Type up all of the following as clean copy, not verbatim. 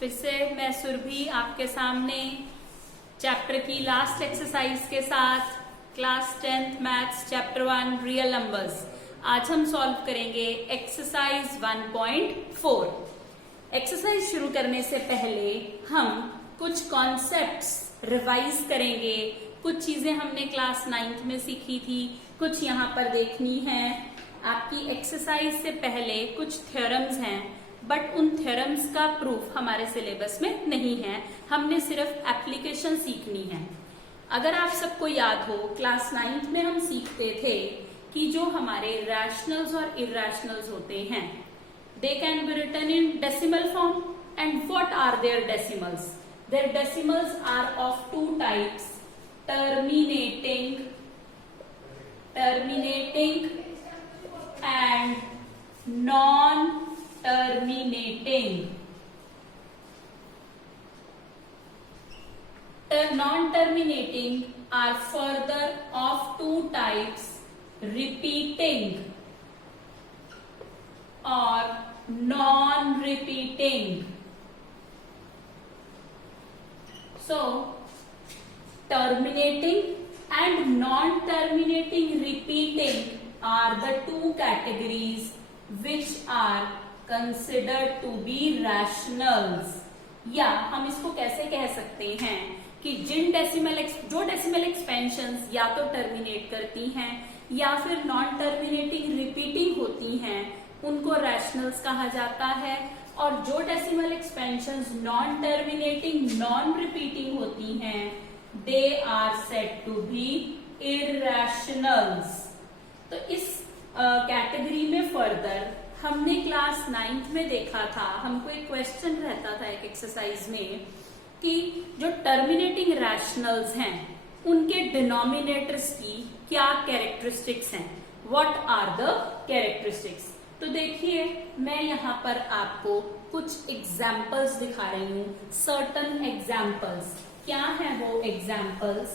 फिर से मैं सुरभि आपके सामने चैप्टर की लास्ट एक्सरसाइज के साथ class 10th maths chapter 1 real numbers. आज हम सॉल्व करेंगे एक्सरसाइज 1.4। एक्सरसाइज शुरू करने से पहले हम कुछ कॉन्सेप्ट्स रिवाइज करेंगे। कुछ चीजें हमने क्लास 9th में सीखी थी, कुछ यहाँ पर देखनी है। आपकी एक्सरसाइज से पहले कुछ थ्योरम्स हैं, बट उन थ्योरम्स का प्रूफ हमारे सिलेबस में नहीं है, हमने सिर्फ एप्लीकेशन सीखनी है। अगर आप सबको याद हो, क्लास 9th में हम सीखते थे कि जो हमारे रैशनल्स और इरेशनल्स होते हैं, they can be written in decimal form. And what are their decimals? Their decimals are of two types, terminating and non-terminating. Non-terminating are further of two types, repeating or non-repeating. So terminating and non-terminating repeating are the two categories which are considered to be rationals। या हम इसको कैसे कह सकते हैं कि जो decimal expansions या तो टर्मिनेट करती हैं या फिर नॉन टर्मिनेटिंग रिपीटिंग होती हैं, उनको रैशनल्स कहा जाता है। और जो decimal expansions non terminating non repeating होती हैं, they are said to be irrationals। तो इस कैटेगरी में फर्दर हमने क्लास 9th में देखा था, हमको एक क्वेश्चन रहता था एक एक्सरसाइज में कि जो टर्मिनेटिंग रैशनल्स हैं उनके डिनोमिनेटर्स की क्या कैरेक्टरिस्टिक्स हैं, व्हाट आर द कैरेक्टरिस्टिक्स। तो देखिए, मैं यहाँ पर आपको कुछ एग्जाम्पल्स दिखा रही हूँ, सर्टन एग्जाम्पल्स। क्या है वो एग्जाम्पल्स?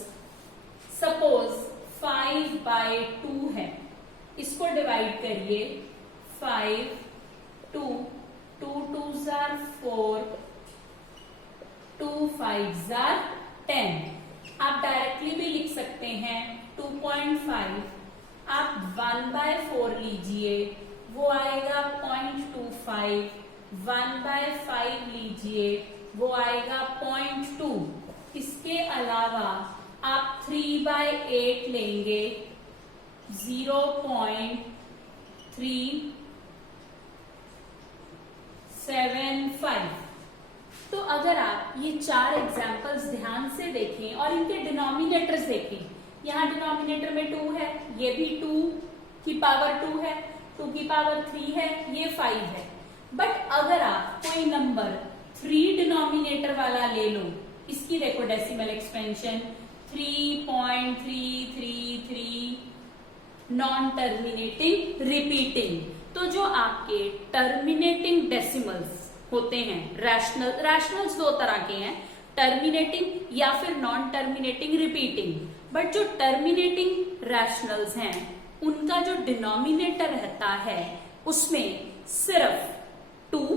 सपोज 5/2 है, इसको डिवाइड करिए 5, 2, 2 2s are 4, 2 5s are 10। आप डायरेक्टली भी लिख सकते हैं 2.5। आप 1/4 लीजिए, वो आएगा 0.25। 1/5 लीजिए, वो आएगा 0.2। इसके अलावा आप 3/8 लेंगे, 0.375। तो अगर आप ये 4 एग्जाम्पल्स ध्यान से देखें और इनके डिनोमिनेटर्स देखें, यहाँ डिनोमिनेटर में 2 है, ये भी 2 की पावर 2 है, 2 की पावर 3 है, ये 5 है। बट अगर आप कोई नंबर 3 डिनोमिनेटर वाला ले लो, इसकी देखो decimal expansion 3.333 non terminating repeating. तो जो आपके टर्मिनेटिंग डेसिमल्स होते हैं, रैशनल्स 2 तरह के हैं, टर्मिनेटिंग या फिर नॉन टर्मिनेटिंग रिपीटिंग। बट जो टर्मिनेटिंग रैशनल्स हैं उनका जो डिनोमिनेटर रहता है उसमें सिर्फ 2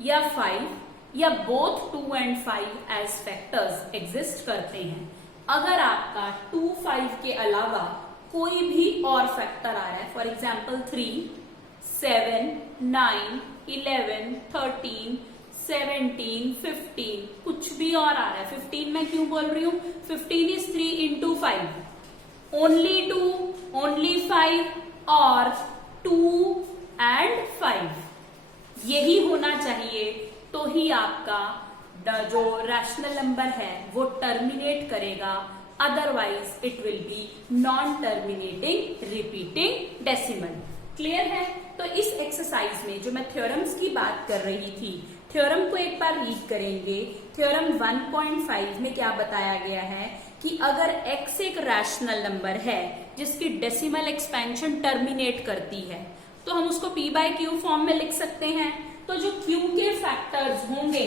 या 5 या both 2 and 5 as factors exist करते हैं। अगर आपका 2, 5 के अलावा कोई भी और फैक्टर आ रहा है, फॉर एग्जाम्पल 3, 7, 9, 11, 13, 17, 15, कुछ भी और आ रहा है। 15 मैं क्यों बोल रही हूं? 15 is 3 into 5, only 2, only 5 और 2 and 5 यही होना चाहिए, तो ही आपका जो रैशनल नंबर है वो टर्मिनेट करेगा, otherwise it will be non terminating repeating decimal. Clear है? तो इस एक्सरसाइज में जो मैं थ्योरम्स की बात कर रही थी, थ्योरम को एक बार रीड करेंगे। थ्योरम 1.5 में क्या बताया गया है कि अगर x एक रैशनल नंबर है जिसकी डेसिमल एक्सपेंशन टर्मिनेट करती है, तो हम उसको p/q फॉर्म में लिख सकते हैं। तो जो q के फैक्टर्स होंगे,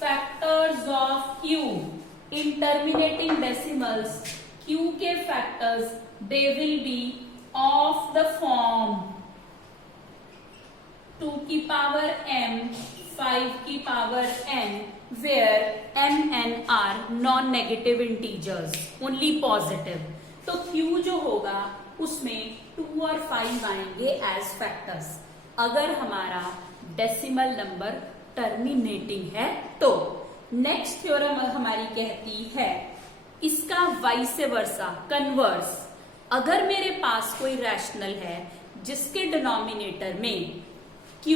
factors of q in terminating decimals, q के factors they will be of the form 2 की पावर m 5 की power n, where m n are non negative integers, only positive. तो q जो होगा उसमें 2 और 5 आएंगे एज फैक्टर्स, अगर हमारा डेसिमल नंबर टर्मिनेटिंग है तो। नेक्स्ट थ्योरम हमारी कहती है इसका वाइस वर्सा, कन्वर्स। अगर मेरे पास कोई रैशनल है जिसके डिनोमिनेटर में q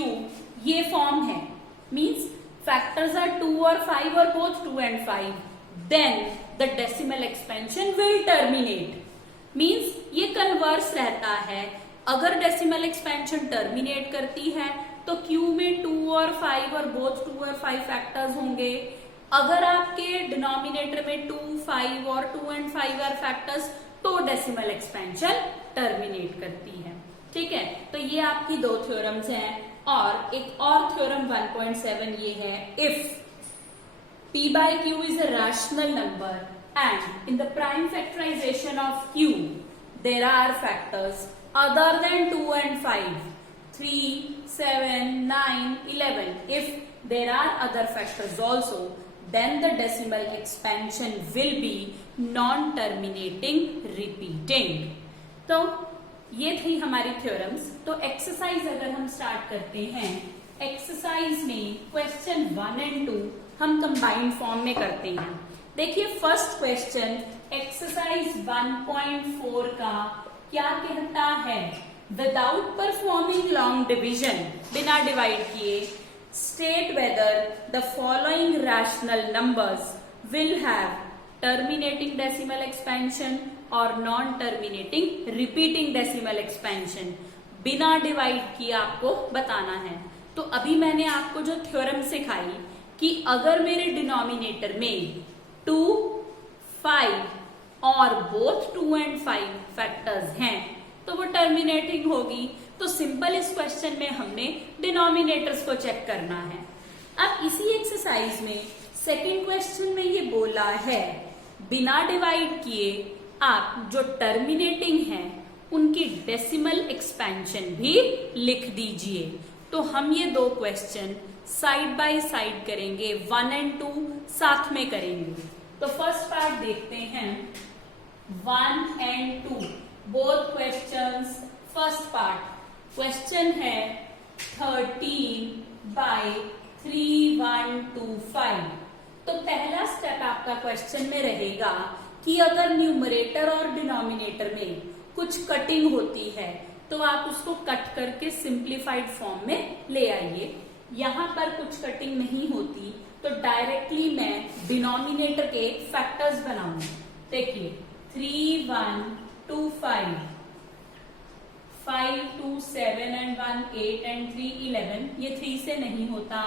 ये फॉर्म है, मींस फैक्टर्स आर 2 और 5 और both 2 and 5, then the decimal expansion will terminate. Means ये कन्वर्स रहता है, अगर डेसिमल एक्सपेंशन टर्मिनेट करती है तो q में 2 और 5 और बोथ 2 और 5 फैक्टर्स होंगे। अगर आपके डिनोमिनेटर में 2, 5 और 2 and 5 आर फैक्टर्स तो डेसिमल एक्सपेंशन टर्मिनेट करती है। ठीक है, तो ये आपकी दो थ्योरम्स हैं। और एक और थ्योरम 1.7 ये है, if p by q is a rational number and in the prime factorization of q there are factors other than 2 and 5, 3, 7, 9, 11. If there are other factors also, then the decimal expansion will be non-terminating repeating. तो ये थी हमारी theorems. तो exercise अगर हम start करते हैं, exercise में क्वेश्चन 1 and 2 हम कंबाइंड फॉर्म में करते हैं। देखिए फर्स्ट क्वेश्चन एक्सरसाइज 1.4 का क्या कहता है, विदाउट परफॉर्मिंग लॉन्ग डिवीजन, बिना डिवाइड किए, state whether the following rational numbers will have terminating decimal expansion और non terminating repeating decimal expansion. बिना डिवाइड किए आपको बताना है। तो अभी मैंने आपको जो थ्योरम सिखाई कि अगर मेरे डिनोमिनेटर में 2, 5 और बोथ 2 and 5 फैक्टर्स हैं तो वो टर्मिनेटिंग होगी। तो सिंपल इस क्वेश्चन में हमने डिनोमिनेटर्स को चेक करना है। अब इसी एक्सरसाइज में सेकंड क्वेश्चन में ये बोला है बिना डिवाइड किए आप जो टर्मिनेटिंग हैं उनकी डेसिमल एक्सपेंशन भी लिख दीजिए। तो हम ये दो क्वेश्चन साइड बाय साइड करेंगे, 1 and 2 साथ में करेंगे। तो फर्स्ट पार्ट देखते हैं, 1 and 2 both questions. First part question है 13/3125। तो पहला स्टेप आपका क्वेश्चन में रहेगा कि अगर न्यूमरेटर और डिनोमिनेटर में कुछ कटिंग होती है तो आप उसको कट करके सिंप्लीफाइड फॉर्म में ले आइए। यहां पर कुछ कटिंग नहीं होती तो डायरेक्टली मैं डिनोमिनेटर के फैक्टर्स बनाऊंगी। देखिए 3, 1, 2, 5, 5, 2, 7 and 1, 8 and 3, 11। ये 3 से नहीं होता,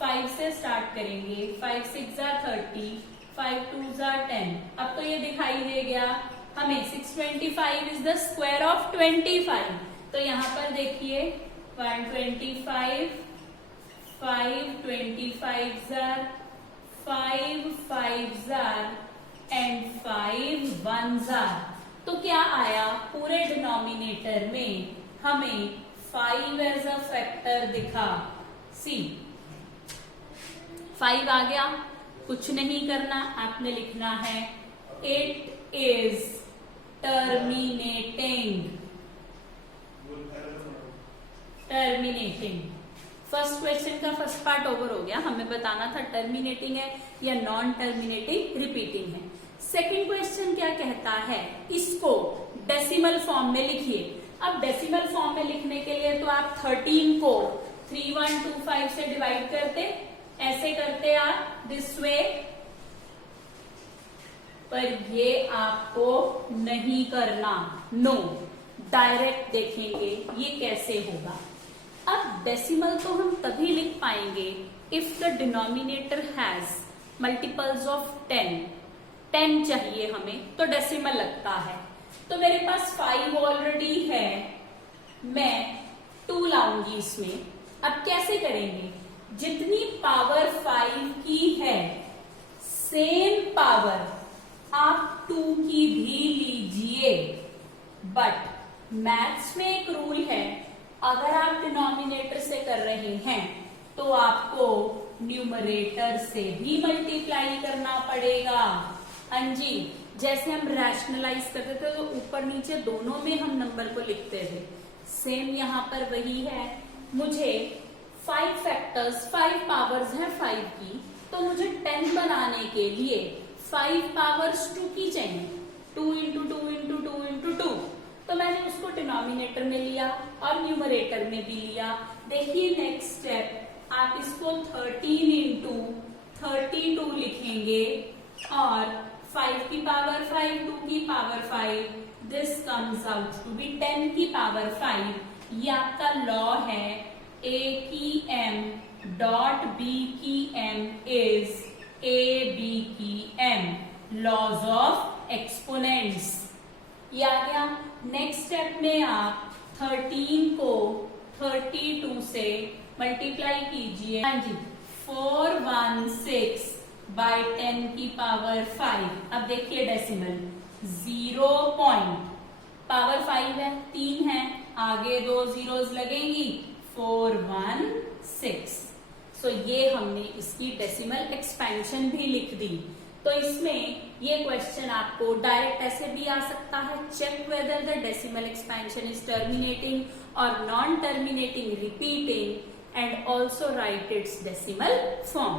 5 से स्टार्ट करेंगे। 5, 6 are 30, 5, 2 are 10। अब तो ये दिखाई दे गया हमें 625 इज द स्क्वायर ऑफ 25। तो यहाँ पर देखिए 125, 5 25 are 5 5 are and 5 1s are। तो क्या आया, पूरे डिनोमिनेटर में हमें 5 एज अ फैक्टर दिखा। सी 5 आ गया, कुछ नहीं करना, आपने लिखना है it is terminating. First question का फर्स्ट पार्ट ओवर हो गया, हमें बताना था टर्मिनेटिंग है या नॉन टर्मिनेटिंग रिपीटिंग है। सेकंड क्वेश्चन क्या कहता है, इसको डेसिमल फॉर्म में लिखिए। अब डेसिमल फॉर्म में लिखने के लिए तो आप 13 को 3125 से डिवाइड करते, ऐसे करते आप दिस वे, पर ये आपको नहीं करना। नो, डायरेक्ट देखेंगे ये कैसे होगा। अब डेसिमल तो हम तभी लिख पाएंगे if the denominator has multiples of 10 चाहिए हमें, तो डेसिमल लगता है। तो मेरे पास 5 ऑलरेडी है, मैं 2 लाऊंगी इसमें। अब कैसे करेंगे, जितनी पावर 5 की है सेम पावर आप 2 की भी लीजिए। बट मैथ्स में एक रूल है, अगर आप डिनोमिनेटर से कर रहे हैं तो आपको न्यूमरेटर से भी मल्टीप्लाई करना पड़ेगा। हाँ जी, जैसे हम रैशनलाइज करते थे तो ऊपर नीचे दोनों में हम नंबर को लिखते थे, सेम यहाँ पर वही है। मुझे 5 फैक्टर्स 5 पावर्स हैं 5 की, तो मुझे 10 बनाने के लिए 5 पावर्स 2 की चाहिए, 2 इंटू 2 इंटू 2 इंटू 2। तो मैंने उसको डिनोमिनेटर में लिया और न्यूमरेटर में भी लिया। देखिए नेक्स्ट स्टेप, आप इसको 13 इंटू 32 लिखेंगे और 5 की पावर 5, 2 की power 5, this comes out to be 10 की पावर 5। ये आपका लॉ है, a की m डॉट b की m इज ab की m, लॉज ऑफ एक्सपोनेंट्स। ये आ गया। नेक्स्ट स्टेप में आप 13 को 32 से मल्टीप्लाई कीजिए। हाँ जी, 416 बाय 10 की पावर 5। अब देखिए डेसिमल 0 पॉइंट पावर 5 है, 3 है, आगे 2 जीरोस लगेंगी, 416। सो ये हमने इसकी डेसिमल एक्सपेंशन भी लिख दी। तो इसमें ये क्वेश्चन आपको डायरेक्ट ऐसे भी आ सकता है, check whether the decimal expansion is terminating और non terminating repeating and also write its decimal form.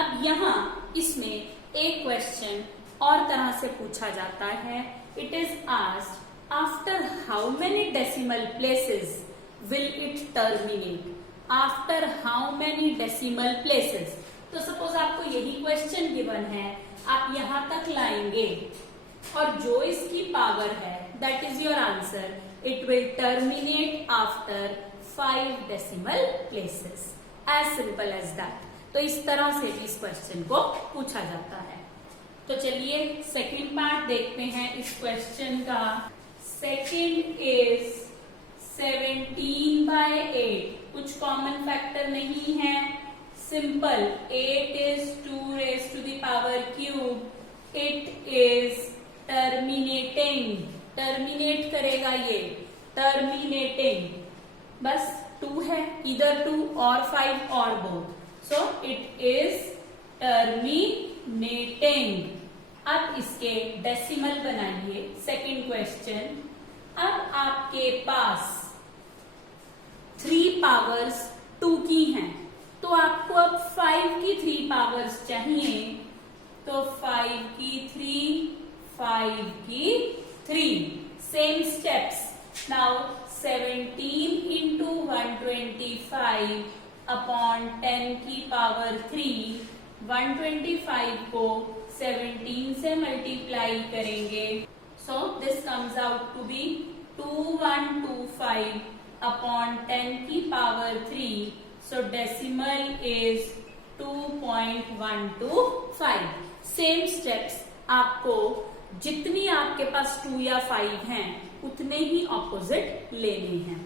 अब यहाँ इसमें एक क्वेश्चन और तरह से पूछा जाता है, it is asked after how many decimal places will it terminate, after how many decimal places. तो सपोज आपको यही क्वेश्चन गिवन है, आप यहां तक लाएंगे और जो इसकी पावर है that is your answer, it will terminate after 5 decimal places, as simple as that. तो इस तरह से इस क्वेश्चन को पूछा जाता है। तो चलिए सेकंड पार्ट देखते हैं इस क्वेश्चन का। सेकंड इज 17 बाय 8, कुछ कॉमन फैक्टर नहीं है, simple, 8 is 2 raised to the power cube, it is terminating, terminate करेगा ये, टर्मिनेटिंग, बस 2 है, इधर 2 और 5 और both, so it is terminating. अब इसके डेसिमल बनाइए, सेकंड क्वेश्चन। अब आपके पास 3 पावर्स 2 की हैं, तो आपको अब 5 की 3 पावर्स चाहिए, तो 5 की 3, 5 की 3, same steps. Now 17 into 125 upon 10 की पावर 3, 125 को 17 से मल्टीप्लाई करेंगे, so this comes out to be 2125 upon 10 की power 3, so decimal is 2.125। Same steps, आपको जितनी आपके पास 2 या 5 हैं उतने ही ऑपोजिट लेने हैं।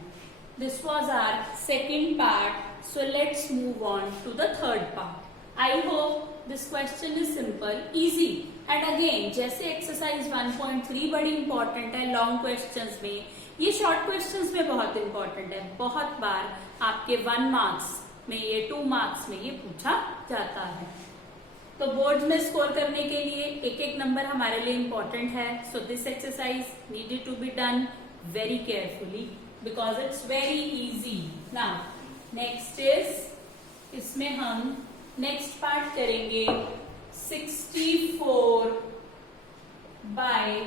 This was our second part, so let's move on to the third part. I hope this question is simple, easy and again जैसे एक्सरसाइज 1.3 बड़ी इंपॉर्टेंट है लॉन्ग क्वेश्चंस में, ये शॉर्ट क्वेश्चंस में बहुत इंपॉर्टेंट है। बहुत बार आपके 1 मार्क्स में, ये 2 मार्क्स में ये पूछा जाता है। तो बोर्ड में स्कोर करने के लिए एक एक नंबर हमारे लिए इंपॉर्टेंट है। So this exercise needed to be done very carefully because it's very easy. Now next is, इसमें हम नेक्स्ट पार्ट करेंगे 64 बाय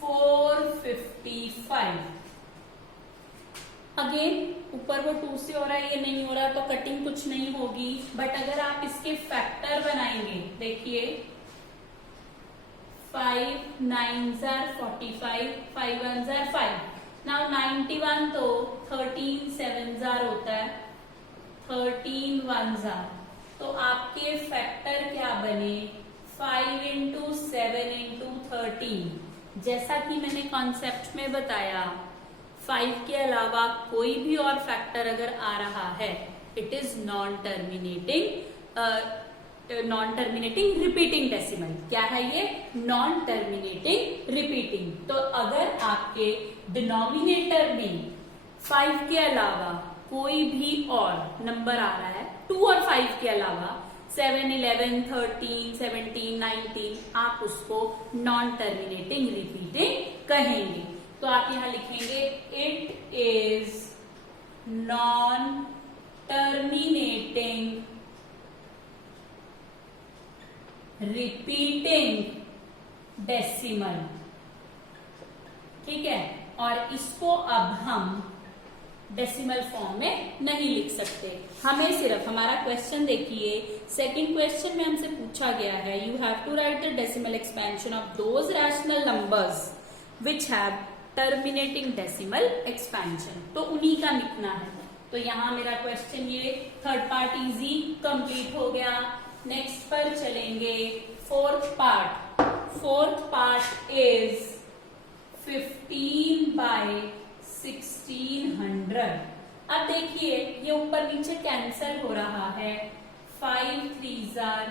455। अगेन ऊपर वो 2 से हो रहा है, ये नहीं हो रहा, तो कटिंग कुछ नहीं होगी, बट अगर आप इसके फैक्टर बनाएंगे, देखिए 5 9s are 45, 5 1s are 5। Now 91 तो 13 7s are होता है, 13 1s are, तो आपके फैक्टर क्या बने, 5 इंटू 7 इंटू 13। जैसा कि मैंने कॉन्सेप्ट में बताया, 5 के अलावा कोई भी और फैक्टर अगर आ रहा है, it is non terminating repeating decimal. क्या है ये, नॉन टर्मिनेटिंग रिपीटिंग। तो अगर आपके डिनोमिनेटर में 5 के अलावा कोई भी और नंबर आ रहा है 2 और 5 के अलावा 7, 11, 13, 17, 19 आप उसको नॉन टर्मिनेटिंग रिपीटिंग कहेंगे। तो आप यहां लिखेंगे it is non terminating repeating decimal. ठीक है, और इसको अब हम डेसिमल फॉर्म में नहीं लिख सकते। हमें सिर्फ हमारा क्वेश्चन देखिए, सेकंड क्वेश्चन में हमसे पूछा गया है you have to write the decimal expansion of those rational numbers which have terminating decimal expansion, तो उन्हीं का लिखना है। तो यहां मेरा क्वेश्चन ये थर्ड पार्ट इजी कंप्लीट हो गया। नेक्स्ट पर चलेंगे fourth part. Fourth part is 15 by 1600। अब देखिए ये ऊपर नीचे कैंसल हो रहा है। 5 3s are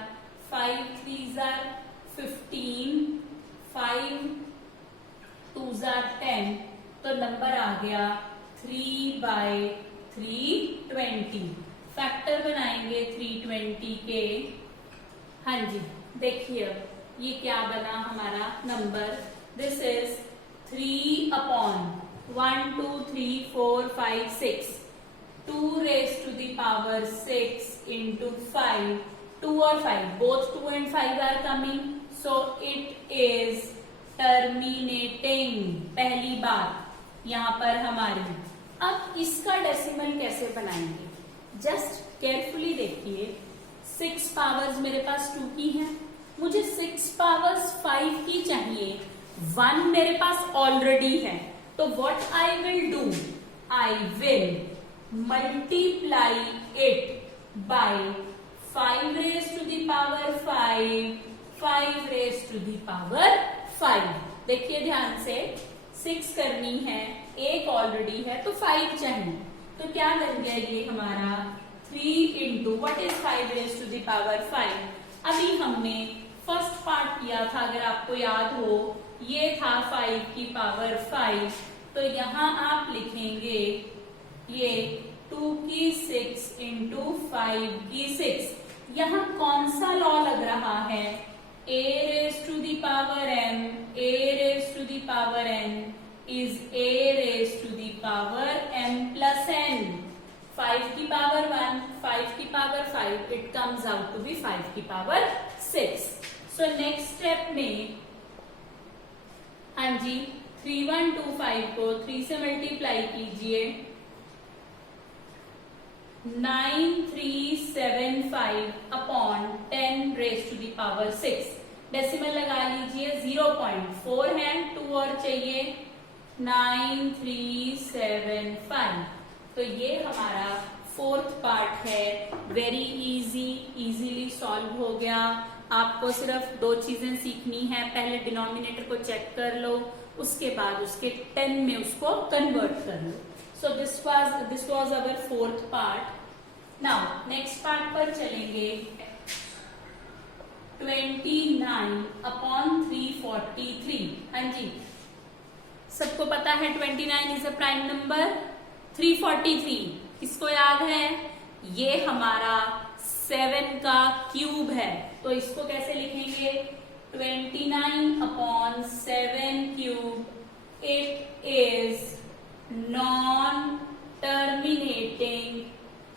15, 5 2s are 10, तो नंबर आ गया 3 by 320। फैक्टर बनाएंगे 320 के। हाँ जी, देखिए अब ये क्या बना हमारा number, this is 3 upon 1 2 3 4 5 6, 2 raised to the power 6 into 5, 2 और 5 both 2 and 5 are coming, so it is terminating। पहली बात यहां पर हमारी। अब इसका डेसिमल कैसे बनाएंगे, जस्ट केयरफुली देखिए। 6 पावर्स मेरे पास 2 की हैं, मुझे 6 पावर्स 5 की चाहिए। 1 मेरे पास ऑलरेडी है, तो what I will do, I will multiply it by 5 raised to the power 5, 5 raised to the power 5। देखिए ध्यान से, 6 करनी है, एक ऑलरेडी है तो 5 चाहिए, तो क्या बन गया ये हमारा 3 into what is 5 raised to the power 5। अभी हमने फर्स्ट पार्ट किया था, अगर आपको याद हो, ये था 5 की पावर 5, तो यहां आप लिखेंगे ये 2 की 6 इंटू 5 की 6। यहां कौन सा लॉ लग रहा है, a raised to the power n, a raised to the power n is a raised to the power m plus n। 5 की पावर 1, 5 की power 5, it comes out to be 5 की पावर 6। सो नेक्स्ट स्टेप में, हाँ जी, 3125 को 3 से multiply कीजिए, 9375 upon 10 raised to the power 6। Decimal लगा लीजिए, 0.4 है, 2 और चाहिए, 9375। तो ये हमारा फोर्थ पार्ट है, वेरी इजीली सॉल्व हो गया। आपको सिर्फ 2 चीजें सीखनी है, पहले डिनोमिनेटर को चेक कर लो, उसके बाद उसके 10 में उसको कन्वर्ट कर लो। So this was our fourth part. Now next part पर चलेंगे, 29 अपॉन 343। हाँ जी, सबको पता है 29 इज अ प्राइम नंबर। 343 किसको याद है, ये हमारा 7 का क्यूब है, तो इसको कैसे लिखेंगे, 29 upon 7 cube. It is non terminating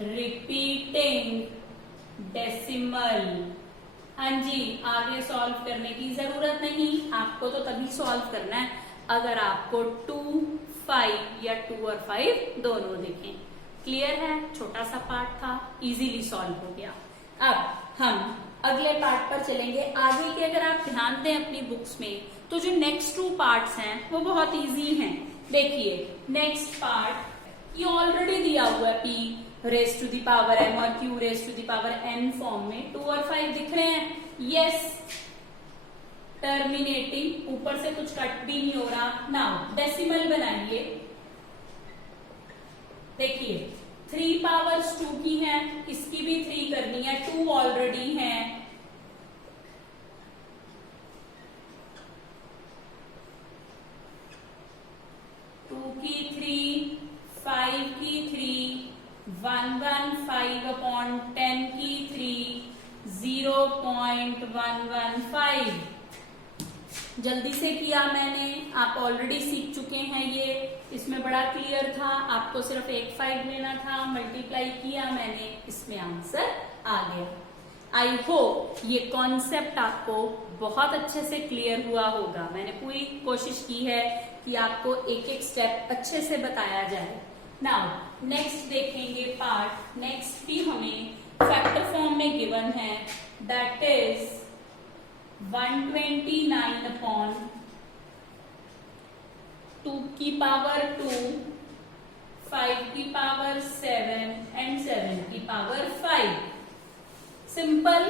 repeating decimal. हाँ जी, आगे सॉल्व करने की जरूरत नहीं, आपको तो तभी सॉल्व करना है अगर आपको 2, 5 या 2 और 5 दोनों दिखें। क्लियर है, छोटा सा पार्ट था, इजीली सॉल्व हो गया। अब हम अगले पार्ट पर चलेंगे। आगे के अगर आप ध्यान दें अपनी बुक्स में, तो जो नेक्स्ट 2 पार्ट्स हैं वो बहुत इजी हैं। देखिए नेक्स्ट पार्ट ये ऑलरेडी दिया हुआ है, p raise to the power m और q raise to the power n form में। 2 और 5 दिख रहे हैं, यस, टर्मिनेटिंग, ऊपर से कुछ कट भी नहीं हो रहा। नाउ डेसिमल बनाइए, देखिए 3 पावर्स 2 की है, इसकी भी 3 करनी है, 2 ऑलरेडी है, की 3, 5 की 3, 115 अपॉन 10 115। जल्दी से किया मैंने, आप ऑलरेडी सीख चुके हैं ये, इसमें बड़ा क्लियर था, आपको सिर्फ एक 5 लेना था, मल्टीप्लाई किया मैंने, इसमें आंसर आ गया। आई होप ये कॉन्सेप्ट आपको बहुत अच्छे से क्लियर हुआ होगा। मैंने पूरी कोशिश की है कि आपको एक एक स्टेप अच्छे से बताया जाए। नाउ नेक्स्ट देखेंगे पार्ट। नेक्स्ट भी हमें फैक्टर फॉर्म में गिवन है, दैट इज 129 अपॉन 2 की पावर 2, 5 की पावर 7 एंड 7 की पावर 5। सिंपल,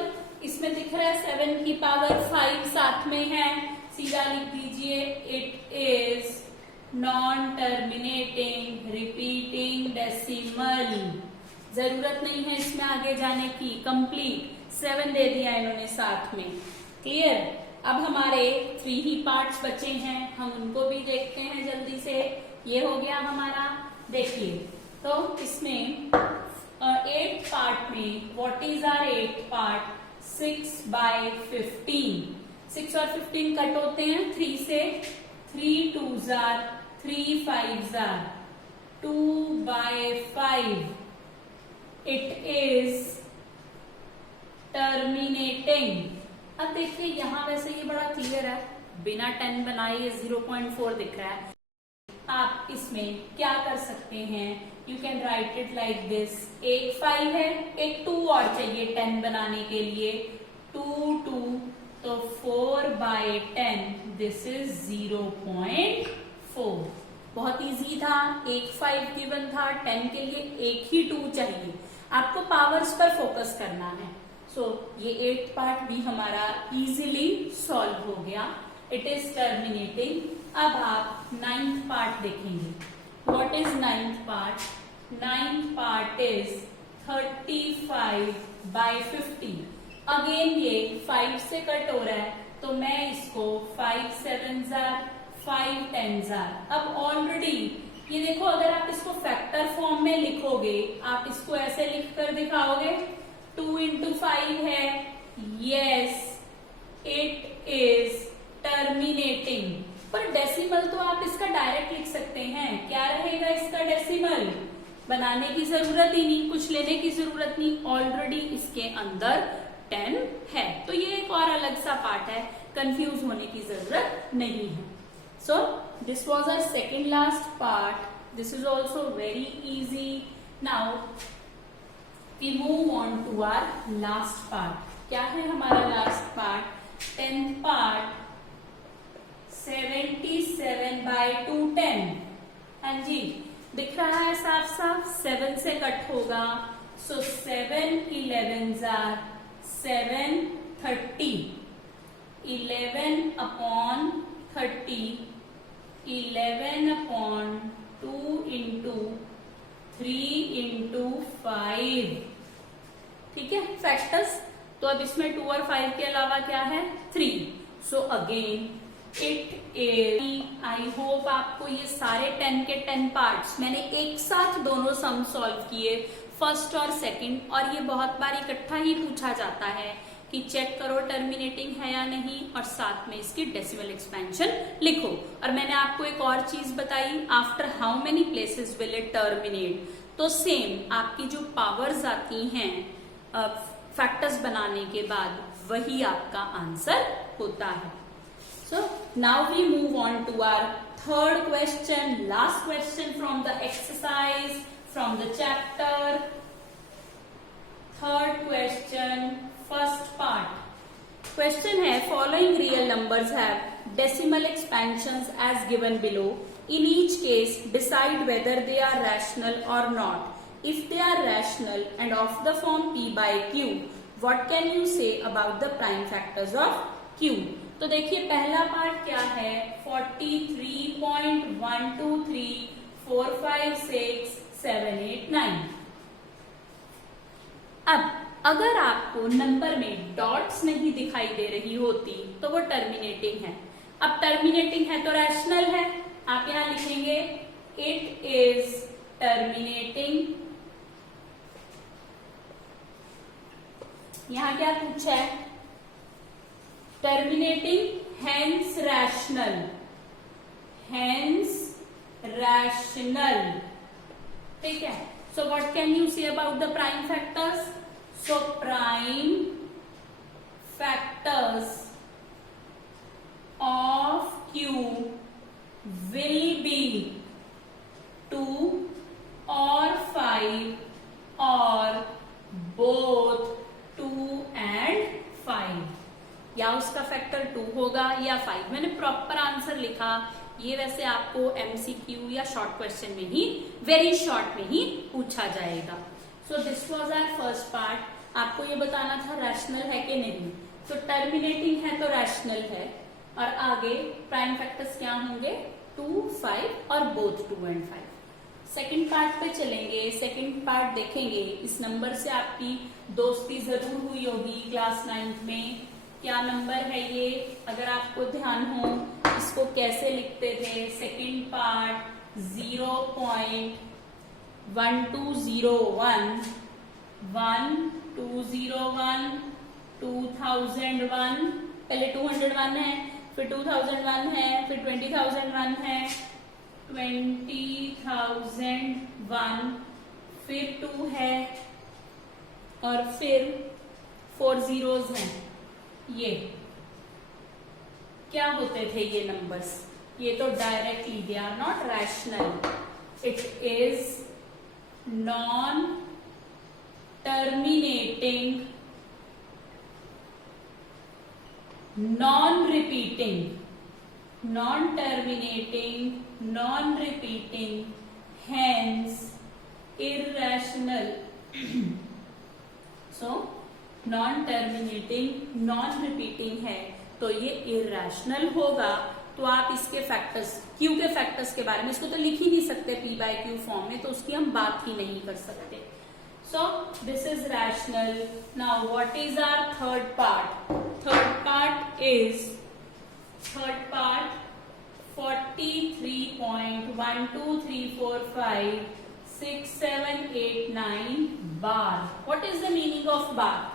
इसमें दिख रहा है 7 की पावर 5 साथ में है, सीधा लिख दीजिए, it is non terminating repeating decimal. जरूरत नहीं है इसमें आगे जाने की, कंप्लीट 7 दे दिया इन्होंने साथ में। क्लियर? अब हमारे 3 ही पार्ट्स बचे हैं, हम उनको भी देखते हैं जल्दी से। ये हो गया हमारा, देखिए तो इसमें 8 पार्ट में व्हाट इज आर 8 पार्ट, 6/15। 6 और 15 कट होते हैं 3 से, 3 2s are 3 5s are 2/5। It is terminating. अब देखिए यहां वैसे ये बड़ा क्लियर है, बिना 10 बनाए ये 0.4 दिख रहा है। आप इसमें क्या कर सकते हैं, you can write it like this, एक 5 है, एक 2 और चाहिए 10 बनाने के लिए, 2 2 तो 4/10, दिस इज 0.4। बहुत इजी था, एक 5 गिवन था, 10 के लिए एक ही 2 चाहिए। आपको पावर्स पर फोकस करना है। सो ये 8 पार्ट भी हमारा इजीली सॉल्व हो गया। It is terminating. अब आप 9th पार्ट देखेंगे। What is 9th part? 9th part is 35/50। Again ये 5 से कट हो रहा है, तो मैं इसको 5 7s are 5 10s are। अब ऑलरेडी ये देखो, अगर आप इसको फैक्टर फॉर्म में लिखोगे, आप इसको ऐसे लिख कर दिखाओगे, 2 into 5 है, यस इट इज टर्मिनेटिंग। पर डेसिमल तो आप इसका डायरेक्ट लिख सकते हैं, क्या रहेगा इसका डेसिमल? बनाने की जरूरत ही नहीं, कुछ लेने की जरूरत नहीं, ऑलरेडी इसके अंदर 10 है। तो ये एक और अलग सा पार्ट है, कंफ्यूज होने की जरूरत नहीं है। So this was our second last part. This is also very easy. Now we move on to our last part. क्या है हमारा लास्ट पार्ट? 10th part, 77/210। हाँ जी, दिख रहा है साफ साफ, 7 से कट होगा, सो 7 11s are 7 30। 11/30, 11/2 into 3 into 5। ठीक है, फैक्टर्स। तो अब इसमें 2 और 5 के अलावा क्या है? 3। So again it is, I hope आपको ये सारे 10 के 10 पार्ट्स मैंने एक साथ दोनों सम सॉल्व किए, फर्स्ट और सेकंड। और ये बहुत बार इकट्ठा ही पूछा जाता है कि चेक करो टर्मिनेटिंग है या नहीं, और साथ में इसकी डेसिमल एक्सपेंशन लिखो। और मैंने आपको एक और चीज बताई, after how many places will it terminate. तो सेम आपकी जो पावर्स आती हैं फैक्टर्स बनाने के बाद, वही आपका आंसर होता है। So now we move on to our third question, last question from the exercise, from the chapter. Third question, first part. Question है, following real numbers have decimal expansions as given below. In each case, decide whether they are rational or not. If they are rational and of the form p/q, what can you say about the prime factors of q? तो देखिए पहला part क्या है, 43.123456789। अब अगर आपको number में dots नहीं दिखाई दे रही होती तो वो टर्मिनेटिंग है। अब टर्मिनेटिंग है तो रैशनल है, आप यहां लिखेंगे इट इज टर्मिनेटिंग। यहां क्या पूछा है? Terminating hence rational, hence rational, ठीक है। So what can you say about the prime factors? So prime factors of Q will be 2 or 5 or both 2 and 5, या उसका फैक्टर 2 होगा या 5। मैंने प्रॉपर आंसर लिखा, ये वैसे आपको MCQ या शॉर्ट क्वेश्चन में ही, वेरी शॉर्ट में ही पूछा जाएगा। So this was our first part. आपको ये बताना था रैशनल है कि नहीं। तो टर्मिनेटिंग है तो रैशनल है, और आगे प्राइम फैक्टर्स क्या होंगे? 2, 5 और बोथ 2 and 5। सेकंड पार्ट पे चलेंगे, सेकंड पार्ट देखेंगे। इस नंबर से आपकी दोस्ती जरूर हुई होगी क्लास 9th में। क्या नंबर है ये? अगर आपको ध्यान हो, इसको कैसे लिखते थे? सेकंड पार्ट 0.1201, 1201, 2001, पहले 201 है, फिर 2001 है, फिर 20,001 है, 20,001, फिर 2 है, और फिर 4 zeros हैं। ये क्या होते थे ये नंबर्स? ये तो directly they are not rational, it is non terminating, non-repeating, non-terminating, non-repeating, hence irrational. So non-terminating, non-repeating है तो ये irrational होगा। तो आप इसके फैक्टर्स, Q के फैक्टर्स के बारे में, इसको तो लिख ही नहीं सकते P by Q फॉर्म में, तो उसकी हम बात ही नहीं कर सकते। So this is rational. Now what is our third part? Third part 43.123456789 bar. What is the meaning of bar?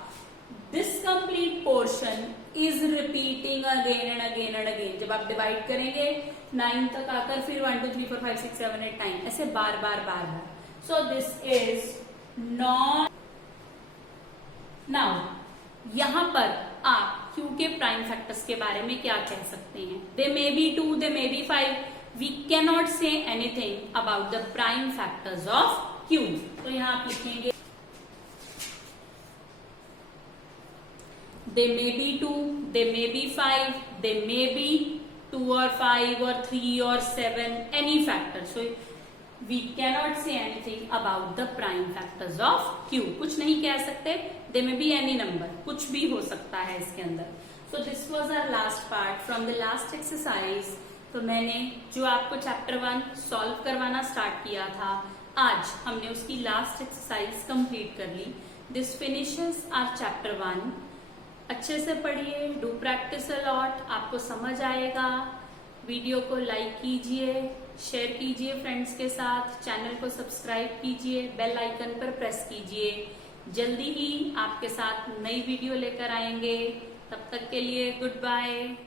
This complete portion is repeating again and again and again. जब आप डिवाइड करेंगे 9 तक आकर फिर 1 2 3 4 5 6 7 8 9 ऐसे बार बार बार बार। So this is non. Now यहां पर आप Q के प्राइम फैक्टर्स के बारे में क्या कह सकते हैं? They may be 2, they may be 5, we can not say anything about the prime factors of Q। तो यहां आप लिखेंगे they may be 2, they may be 5, they may be 2 or 5 or 3 or 7, any factor. So we cannot say anything about the prime factors of Q. कुछ नहीं कह सकते। They may be any number, कुछ भी हो सकता है इसके अंदर। So this was our last part from the last exercise. तो मैंने जो आपको चैप्टर 1 सॉल्व करवाना स्टार्ट किया था, आज हमने उसकी लास्ट एक्सरसाइज कंप्लीट कर ली। This finishes our chapter 1। अच्छे से पढ़िए, डू प्रैक्टिस अ लॉट, आपको समझ आएगा। वीडियो को लाइक कीजिए, शेयर कीजिए फ्रेंड्स के साथ, चैनल को सब्सक्राइब कीजिए, बेल आइकन पर प्रेस कीजिए। जल्दी ही आपके साथ नई वीडियो लेकर आएंगे। तब तक के लिए गुड बाय।